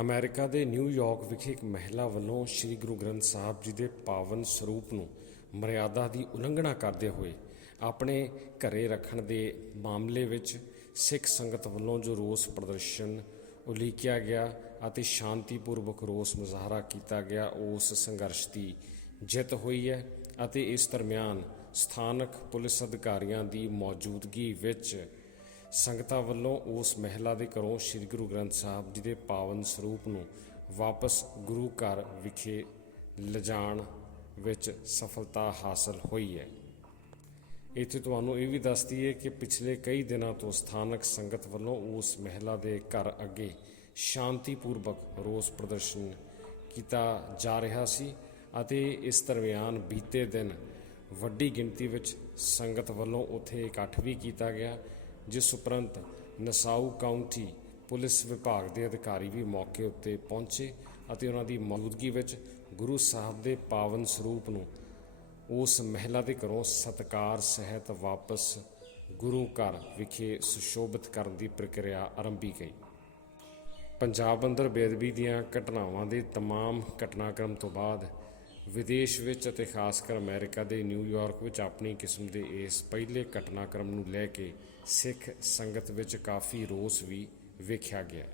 America ਦੇ New York ਵਿਖੇ ਇੱਕ ਮਹਿਲਾ ਵੱਲੋਂ ਸ੍ਰੀ ਗੁਰੂ ਗ੍ਰੰਥ ਸਾਹਿਬ ਜੀ ਦੇ ਪਾਵਨ ਸਰੂਪ ਨੂੰ ਮਰਿਆਦਾ ਦੀ ਉਲੰਘਣਾ ਕਰਦੇ ਹੋਏ ਆਪਣੇ ਘਰੇ ਰੱਖਣ ਦੇ ਮਾਮਲੇ ਵਿੱਚ ਸਿੱਖ ਸੰਗਤ ਵੱਲੋਂ ਜੋ ਰੋਸ ਪ੍ਰਦਰਸ਼ਨ ਉਲੀਕਿਆ ਗਿਆ ਅਤੇ ਸ਼ਾਂਤੀਪੂਰਵਕ ਰੋਸ ਮੁਜ਼ਾਹਰਾ ਕੀਤਾ ਗਿਆ ਉਸ ਸੰਘਰਸ਼ ਦੀ ਜਿੱਤ ਹੋਈ ਹੈ ਅਤੇ ਇਸ ਦਰਮਿਆਨ ਸਥਾਨਕ ਪੁਲਿਸ ਅਧਿਕਾਰੀਆਂ ਦੀ ਮੌਜੂਦਗੀ ਵਿੱਚ ਸੰਗਤਾਂ ਵੱਲੋਂ ਉਸ ਮਹਿਲਾ ਦੇ ਘਰੋਂ ਸ੍ਰੀ ਗੁਰੂ ਗ੍ਰੰਥ ਸਾਹਿਬ ਜੀ ਦੇ ਪਾਵਨ ਸਰੂਪ ਨੂੰ ਵਾਪਸ ਗੁਰੂ ਘਰ ਵਿਖੇ ਲਿਜਾਣ ਵਿੱਚ ਸਫਲਤਾ ਹਾਸਲ ਹੋਈ ਹੈ। ਇੱਥੇ ਤੁਹਾਨੂੰ ਇਹ ਵੀ ਦੱਸਦੀ ਹੈ ਕਿ ਪਿਛਲੇ ਕਈ ਦਿਨਾਂ ਤੋਂ ਸਥਾਨਕ ਸੰਗਤ ਵੱਲੋਂ ਉਸ ਮਹਿਲਾ ਦੇ ਘਰ ਅੱਗੇ ਸ਼ਾਂਤੀਪੂਰਵਕ ਰੋਸ ਪ੍ਰਦਰਸ਼ਨ ਕੀਤਾ ਜਾ ਰਿਹਾ ਸੀ ਅਤੇ ਇਸ ਦਰਮਿਆਨ ਬੀਤੇ ਦਿਨ ਵੱਡੀ ਗਿਣਤੀ ਵਿੱਚ ਸੰਗਤ ਵੱਲੋਂ ਉੱਥੇ ਇਕੱਠ ਵੀ ਕੀਤਾ ਗਿਆ ਜਿਸ ਉਪਰੰਤ ਨਸਾਊ ਕਾਉਂਟੀ ਪੁਲਿਸ ਵਿਭਾਗ ਦੇ ਅਧਿਕਾਰੀ ਵੀ ਮੌਕੇ ਉੱਤੇ ਪਹੁੰਚੇ ਅਤੇ ਉਹਨਾਂ ਦੀ ਮੌਜੂਦਗੀ ਵਿੱਚ ਗੁਰੂ ਸਾਹਿਬ ਦੇ ਪਾਵਨ ਸਰੂਪ ਨੂੰ ਉਸ ਮਹਿਲਾ ਦੇ ਘਰੋਂ ਸਤਕਾਰ ਸਹਿਤ ਵਾਪਸ ਗੁਰੂ ਘਰ ਵਿਖੇ ਸੁਸ਼ੋਭਿਤ ਕਰਨ ਦੀ ਪ੍ਰਕਿਰਿਆ ਆਰੰਭੀ ਗਈ ਪੰਜਾਬ ਅੰਦਰ ਬੇਅਦਬੀ ਦੀਆਂ ਘਟਨਾਵਾਂ ਦੇ तमाम ਘਟਨਾਕ੍ਰਮ ਤੋਂ ਬਾਅਦ ਵਿਦੇਸ਼ ਵਿੱਚ ਅਤੇ ਖਾਸ ਕਰ ਅਮਰੀਕਾ ਦੇ ਨਿਊਯਾਰਕ ਵਿੱਚ ਆਪਣੀ ਕਿਸਮ ਦੇ ਇਸ ਪਹਿਲੇ ਘਟਨਾਕ੍ਰਮ ਨੂੰ ਲੈ ਕੇ ਸਿੱਖ ਸੰਗਤ ਵਿੱਚ ਕਾਫੀ ਰੋਸ ਵੀ ਵੇਖਿਆ ਗਿਆ।